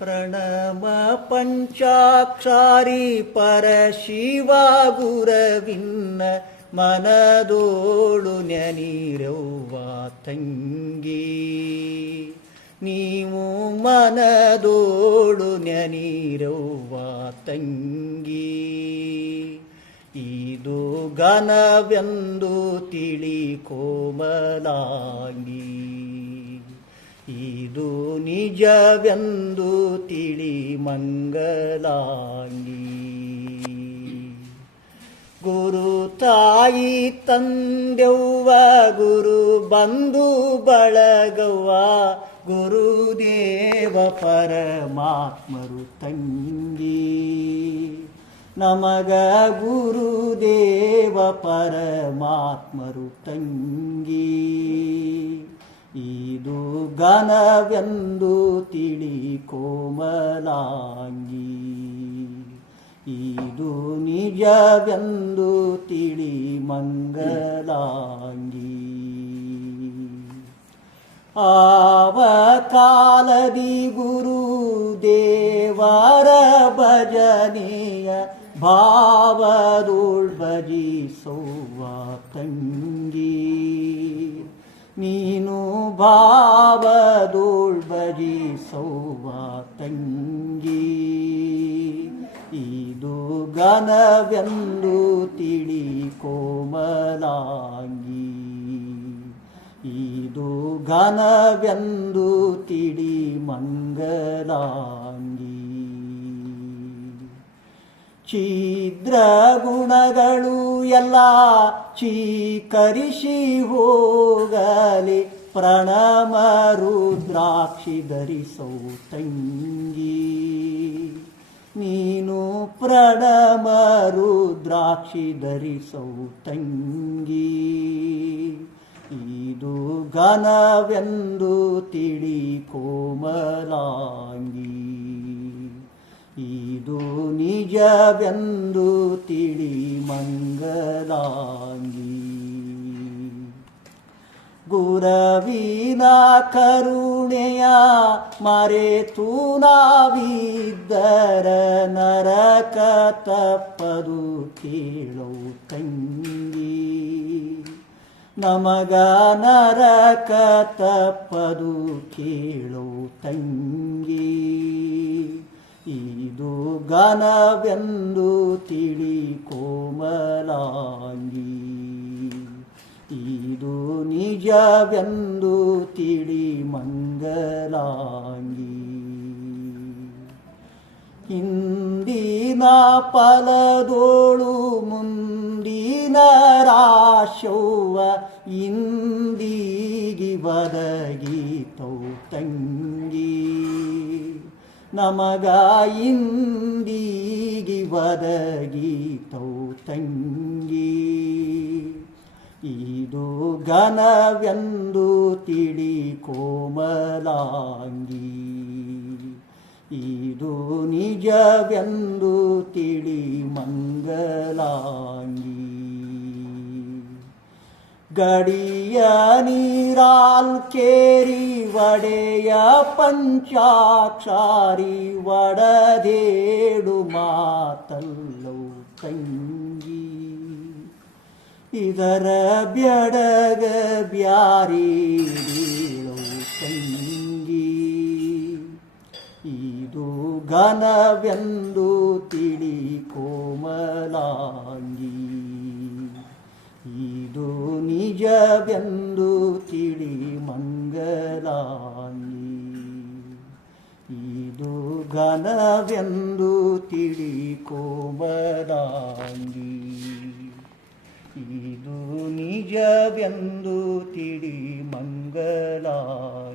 ಪ್ರಣಮ ಪಂಚಾಕ್ಷಾರಿ ಪರಶಿವ ಗುರವಿನ್ನ ಮನದೋಳು ನೆನಿರವ್ವ ತಂಗಿ ನೀವು ಮನದೋಳು ನೆನಿರವ್ವ ತಂಗಿ ಇದು ಘನವೆಂದು ತಿಳಿ ಕೋಮಲಾಂಗಿ ಇದು ನಿಜವೆಂದು ತಿಳಿ ಮಂಗಲಾಂಗಿ ಗುರು ತಾಯಿ ತಂದೆವ್ವ, ಗುರು ಬಂಧು ಬಳಗವ್ವ ಗುರುದೇವ ಪರಮಾತ್ಮರು ತಂಗಿ. ನಮಗ ಗುರುದೇವ ಪರಮಾತ್ಮರು ತಂಗಿ. ಇದು ಘನವೆಂದು ತಿಳಿ ಕೋಮಲಾಂಗಿ. ಇದು ನಿಜವೆಂದು ತಿಳಿ ಮಂಗಲಾಂಗಿ. ಆವ ಕಾಲದಿ ಗುರು ದೇವರ ಭಜನೆಯ ಭಾವದೋಳ್ ಭಜಿಸುವ ತಂಗಿ ನೀನು ಭಾವದೋಳ್ ಸೌವ ತಂಗಿ. ಇದು ಘನವೆಂದು ತಿಳಿ ಕೋಮಲಾಂಗಿ. ಇದು ಘನವೆಂದು ತಿಳಿ ಮಂಗಲಾಂಗಿ. ಛಿದ್ರ ಗುಣಗಳು ಎಲ್ಲ ಚೀಕರಿಸಿ ಹೋಗಲಿ. ಪ್ರಣಮ ರುದ್ರಾಕ್ಷಿ ಧರಿಸೋ ತಂಗಿ. ನೀನು ಪ್ರಣಮ ರುದ್ರಾಕ್ಷಿ ಧರಿಸೋ ತಂಗಿ. ಇದು ಘನವೆಂದು ತಿಳಿ ಕೋಮಲಾಂಗಿ. ಇದು ನಿಜವೆಂದು ತಿಳಿ ಮಂಗಲಾಂಗಿ ಗುರವಿನ ಕರುಣೆಯ ಮರೆತು ನಾವಿದ್ದರ ನರಕ ತಪ್ಪದು ಕೇಳೋ ತಂಗಿ. ನಮಗ ನರಕ ತಪ್ಪದು ಕೇಳೋ ತಂಗಿ. ಇದು ಘನವೆಂದು ತಿಳಿ ಕೋಮಲಾಂಗಿ. ಇದು ನಿಜವೆಂದು ತಿಳಿ ಮಂಗಲಾಂಗಿ. ಹಿಂದಿನ ಫಲದೋಳು ಮುಂದಿನ ರಾಶೋವ ಇಂದಿಗಿ ಬದಗಿತೌ ತಂಗಿ ನಮಗ ಇಂದೀಗಿ ಬದಗಿತೌ ತಂಗಿ ಇದು ಘನವೆಂದು ತಿಳಿ ಕೋಮಲಾಂಗಿ. ಇದು ನಿಜವೆಂದು ತಿಳಿ ಮಂಗಲಾಂಗಿ. ಗಡಿಯ ನೀರಾಲ್ ಕೇರಿ ಒಡೆಯ ಪಂಚಾಕ್ಷಾರಿ ಒಡದೇಡು ಮಾತಲ್ಲೋ ತಂಗಿ ಇದರ ಬ್ಯಡಗ ಬ್ಯಾರಿ ಬೀಳೋ ತಂಗಿ ಇದು ಘನವೆಂದು ತಿಳಿ ಕೋಮಲಾಂಗಿ ಇದು ನಿಜವೆಂದು ತಿಳಿ ಮಂಗಲಾನಿ ಇದು ಘನವೆಂದು ತಿಳಿ ಕೋಮಲಾನಿ. ಇದು ನಿಜವೆಂದು ತಿಳಿ ಮಂಗಲಾಂಗಿ